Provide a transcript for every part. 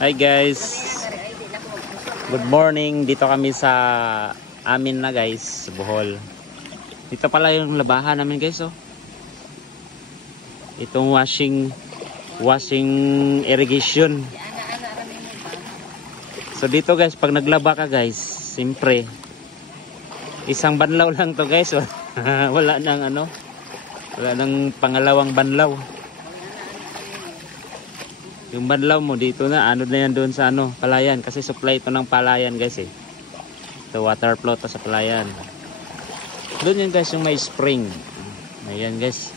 Hi guys, good morning. Dito kami sa amin na guys, sa Bohol. Dito pala yung labahan namin guys, oh. Itong washing irrigation. So dito guys, pag naglaba ka guys, siyempre isang banlaw lang to guys. Wala nang pangalawang banlaw. Yung banlaw mo dito na, ano na yan doon sa Palayan. Kasi supply ito ng Palayan guys eh. Ito water flow to sa Palayan. Doon yun guys yung may spring. Ayan guys.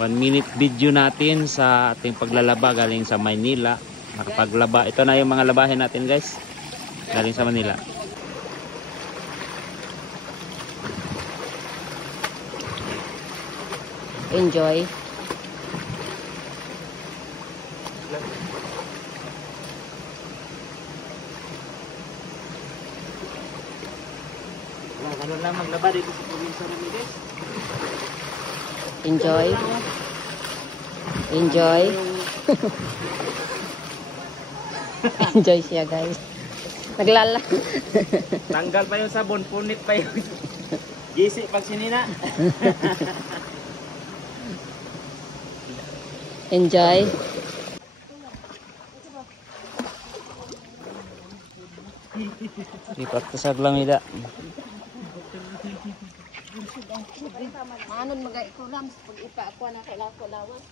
1 minute video natin sa ating paglalaba galing sa Maynila. Nakapaglaba. Ito na yung mga labahin natin guys. Galing sa Manila. Enjoy. Ganun lang maglaba dito sa probinsya namin guys. Enjoy. Enjoy. Enjoy siya guys. Naglala. Tanggal pa yung sabon, punit pa yung gisi pag sinina. Enjoy. Lipat ko sa glamida. Anon magay ko lang pag ipa ako na kailangan ko lawas.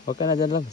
Huwag ka na dyan lang.